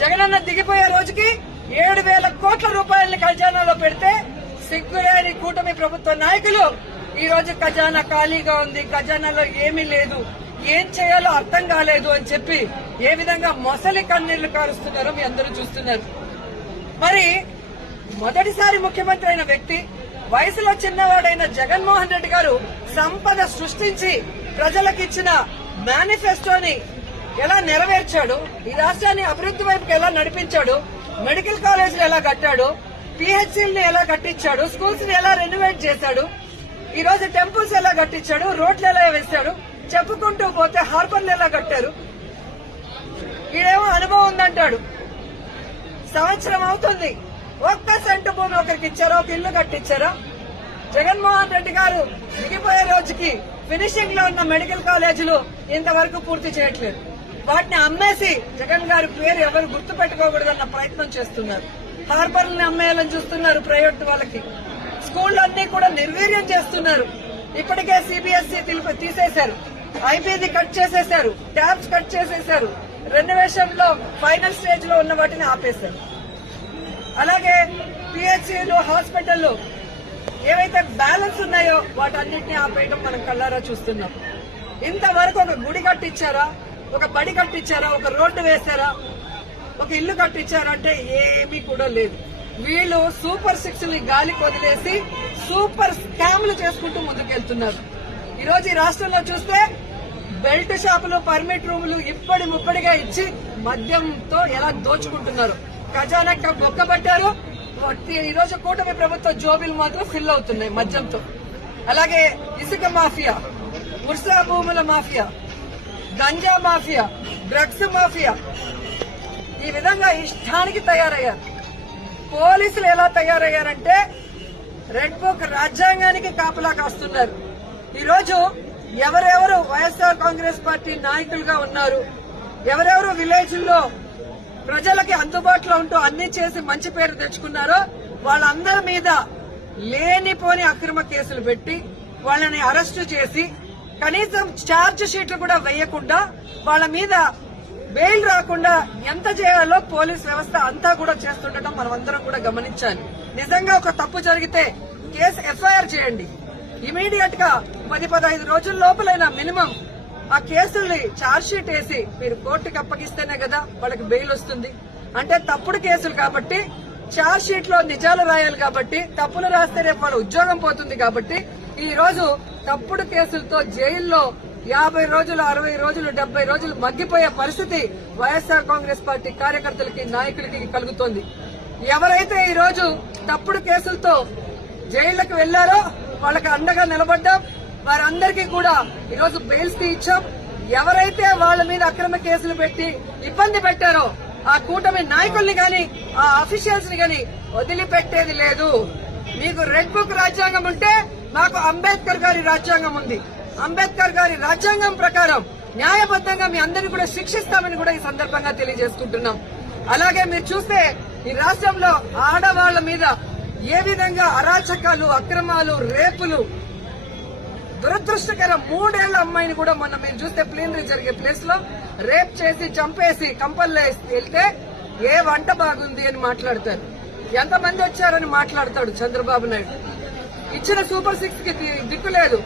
జగనన్న దిగిపోయే రోజుకి 7,000 కోట్ల రూపాయలని ఖజానాలో పెడితే సిగ్గులేని కూటమి ప్రభుత్వ నాయకులు ఈ రోజు ఖజానా ఖాళీగా ఉంది, ఖజానాలో ఏమీ లేదు, ఏం చేయాలో అర్థం కాలేదు అని చెప్పి ఏ విధంగా మొసలి కన్నీళ్లు కారుస్తున్నారో మీ అందరూ చూస్తున్నారు. మరి మొదటిసారి ముఖ్యమంత్రి అయిన వ్యక్తి, వయసులో చిన్నవాడైన జగన్మోహన్ రెడ్డి గారు సంపద సృష్టించి ప్రజలకిచ్చిన మేనిఫెస్టోని ఎలా నెరవేర్చాడు, ఈ రాష్ట్రాన్ని అభివృద్ది వైపుకి ఎలా నడిపించాడు, మెడికల్ కాలేజీలు ఎలా కట్టాడు, పిహెచ్సిల్ని ఎలా కట్టించాడు, స్కూల్స్ ని ఎలా రెనోవేట్ చేశాడు, ఈ రోజు టెంపుల్స్ ఎలా కట్టించాడు, రోడ్లు ఎలా వేశాడు, చెప్పుకుంటూ పోతే హార్బర్లు ఎలా కట్టారు. ఈడేమో అనుభవం ఉందంటాడు. సంవత్సరం అవుతుంది, ఒక్క సెంటు భూమి ఒకరికి ఇచ్చారో, ఒక ఇల్లు కట్టించారో? జగన్మోహన్ రెడ్డి గారు దిగిపోయే రోజుకి ఫినిషింగ్ లో ఉన్న మెడికల్ కాలేజీలు ఇంతవరకు పూర్తి చేయట్లేదు. వాటిని అమ్మేసి జగన్ గారి పేరు ఎవరు గుర్తు పెట్టుకోకూడదన్న ప్రయత్నం చేస్తున్నారు. హార్బర్లను అమ్మేయాలని చూస్తున్నారు ప్రైవేట్ వాళ్ళకి. స్కూళ్లన్నీ కూడా నిర్వీర్యం చేస్తున్నారు. ఇప్పటికే సిబిఎస్ఈ తీసేశారు, ఐపీది కట్ చేసేశారు, ట్యాబ్స్ కట్ చేసేశారు, రెనోవేషన్ లో ఫైనల్ స్టేజ్ లో ఉన్న వాటిని ఆపేశారు. అలాగే పిహెచ్సిలు, హాస్పిటళ్లు ఏవైతే బ్యాలెన్స్ ఉన్నాయో వాటన్నిటిని ఆపేయడం మనం కళ్ళారా చూస్తున్నాం. ఇంతవరకు ఒక గుడి కట్టించారా, ఒక బడి కట్టించారా, ఒక రోడ్డు వేశారా, ఒక ఇల్లు కట్టించారా అంటే ఏమీ కూడా లేదు. వీళ్ళు సూపర్ 6 ని గాలికి వదిలేసి సూపర్ స్కామ్లు చేసుకుంటూ ముందుకెళ్తున్నారు. ఈ రోజు ఈ రాష్ట్రంలో చూస్తే బెల్ట్ షాపులు, పర్మిట్ రూములు ఇప్పటి ముప్పటిగా ఇచ్చి మద్యంతో ఎలా దోచుకుంటున్నారు. ఖజానా బొక్కబట్టారు. ఈ రోజు కూటమి ప్రభుత్వ జోబీలు మాత్రం ఫిల్ అవుతున్నాయి మద్యంతో. అలాగే ఇసుక మాఫియా, ఉర్సా భూముల mafia, ganja mafia, drugs mafia, ఈ విధంగా ఇష్టానికి తయారయ్యారు. పోలీసులు ఎలా తయారయ్యారంటే రెడ్ బుక్ రాజ్యాంగానికి కాపలా కాస్తున్నారు. ఈ రోజు ఎవరెవరు వైఎస్ఆర్ కాంగ్రెస్ పార్టీ నాయకులుగా ఉన్నారు, ఎవరెవరు విలేజ్ల్లో ప్రజలకి అందుబాటులో ఉంటూ అన్ని చేసి మంచి పేరు తెచ్చుకున్నారో వాళ్ళందరి మీద లేనిపోని అక్రమ కేసులు పెట్టి వాళ్ళని అరెస్టు చేసి కనీసం ఛార్జ్ షీట్లు కూడా వేయకుండా వాళ్ళ మీద బెయిల్ రాకుండా ఎంత చేయాలో పోలీస్ వ్యవస్థ అంతా కూడా చేస్తుండటం మనమందరం కూడా గమనించాలి. నిజంగా ఒక తప్పు జరిగితే కేసు ఎఫ్ఐఆర్ చేయండి. ఇమీడియట్ గా 10-15 రోజుల లోపలైనా మినిమం ఆ కేసుల్ని ఛార్జ్ షీట్ వేసి మీరు కోర్టుకి అప్పగిస్తేనే కదా వాళ్ళకి బెయిల్ వస్తుంది. అంటే తప్పుడు కేసులు కాబట్టి ఛార్జ్ షీట్ లో నిజాలు రాయాలి కాబట్టి, తప్పులు రాస్తే రేపు వాళ్ళ ఉద్యోగం పోతుంది కాబట్టి ఈ రోజు తప్పుడు కేసులతో జైల్లో 50 రోజులు, 60 రోజులు, 70 రోజులు మగ్గిపోయే పరిస్థితి వైఎస్ఆర్ కాంగ్రెస్ పార్టీ కార్యకర్తలకి, నాయకులకి కలుగుతోంది. ఎవరైతే ఈ రోజు తప్పుడు కేసులతో జైళ్లకు వెళ్లారో వాళ్ళకి అండగా నిలబడ్డాం. వారందరికీ కూడా ఈరోజు బెయిల్స్ కి ఇచ్చాం. ఎవరైతే వాళ్ళ మీద అక్రమ కేసులు పెట్టి ఇబ్బంది పెట్టారో ఆ కూటమి నాయకుల్ని గాని, ఆ అఫీషియల్స్ ని గాని వదిలిపెట్టేది లేదు. మీకు రెడ్ బుక్ రాజ్యాంగం ఉంటే మాకు అంబేద్కర్ గారి రాజ్యాంగం ఉంది. అంబేద్కర్ గారి రాజ్యాంగం ప్రకారం న్యాయబద్దంగా మీ అందరినీ కూడా శిక్షిస్తామని కూడా ఈ సందర్భంగా తెలియజేసుకుంటున్నాం. అలాగే మీరు చూస్తే ఈ రాష్ట్రంలో ఆడవాళ్ల మీద ఏ విధంగా అరాచకాలు, అక్రమాలు, రేపులు, దురదృష్టకరం 3 ఏళ్ల అమ్మాయిని కూడా మొన్న మీరు చూస్తే ప్లీనరీ జరిగే ప్లేస్ లో రేప్ చేసి చంపేసి కంపల్లో వెళ్తే ఏ వంట బాగుంది అని మాట్లాడతారు, ఎంతమంది వచ్చారని మాట్లాడతాడు చంద్రబాబు నాయుడు. ఇచ్చిన సూపర్ 6 కి దిక్కు లేదు.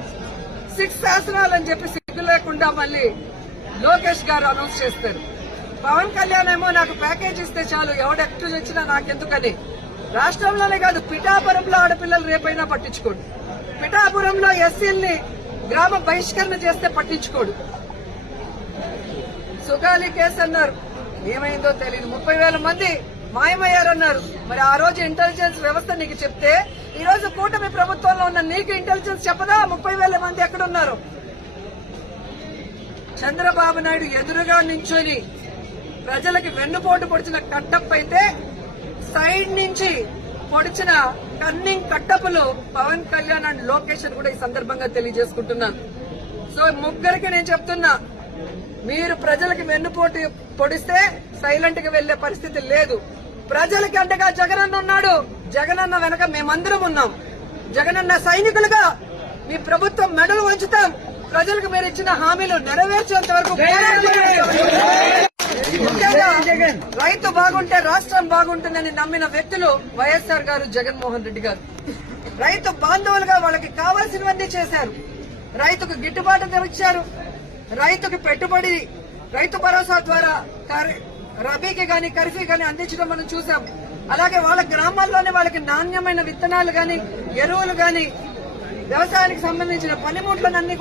6 శాసనాలని చెప్పి సిగ్గు లేకుండా మళ్ళీ లోకేష్ గారు అనౌన్స్ చేస్తారు. పవన్ కళ్యాణ్ ఏమో నాకు ప్యాకేజ్ ఇస్తే చాలు, ఎవడెక్టు వచ్చినా నాకెందుకని. రాష్ట్రంలోనే కాదు, పిఠాపురంలో ఆడపిల్లలు రేపైనా పట్టించుకోడు. పిఠాపురంలో ఎస్సీల్ని గ్రామ బహిష్కరణ చేస్తే పట్టించుకోడు. సుగాలి కేసు అన్నారు, ఏమైందో తెలియదు. 30,000 మంది మాయమయ్యారన్నారు. మరి ఆ రోజు ఇంటెలిజెన్స్ వ్యవస్థ నీకు చెప్తే ఈ రోజు కూటమి ప్రభుత్వంలో ఉన్న నీకు ఇంటెలిజెన్స్ చెప్పదా 30,000 మంది ఎక్కడున్నారు? చంద్రబాబు నాయుడు ఎదురుగా నించొని ప్రజలకి వెన్నుపోటు పొడిచిన కట్టప్ అయితే సైడ్ నుంచి పొడిచిన కన్నింగ్ కట్టపులు పవన్ కళ్యాణ్ అండ్ లోకేష్ అని కూడా ఈ సందర్భంగా తెలియజేసుకుంటున్నాను. సో ముగ్గురికి నేను చెప్తున్నా, మీరు ప్రజలకి వెన్నుపోటు పొడిస్తే సైలెంట్ గా వెళ్లే పరిస్థితి లేదు. ప్రజలకి అండగా జగనన్న ఉన్నాడు. జగనన్న వెనక మేమందరం ఉన్నాం. జగనన్న సైనికులుగా మీ ప్రభుత్వం మెడలు వంచుతాం. ప్రజలకు మీరు ఇచ్చిన హామీలు నెరవేర్చేంత వరకు ముఖ్యంగా రైతు బాగుంటే రాష్ట్రం బాగుంటుందని నమ్మిన వ్యక్తులు వైఎస్ఆర్ గారు, జగన్మోహన్ రెడ్డి గారు. రైతు బాంధవులుగా వాళ్ళకి కావాల్సినవన్నీ చేశారు. రైతుకు గిట్టుబాటు ధర ఇచ్చారు. రైతుకు పెట్టుబడి రైతు భరోసా ద్వారా రబీకి గాని ఖరీఫ్కి గాని అందించడం మనం చూసాం. అలాగే వాళ్ళ గ్రామాల్లోనే వాళ్ళకి నాణ్యమైన విత్తనాలు గాని ఎరువులు గాని వ్యవసాయానికి సంబంధించిన పనిముట్లనన్నీ కూడా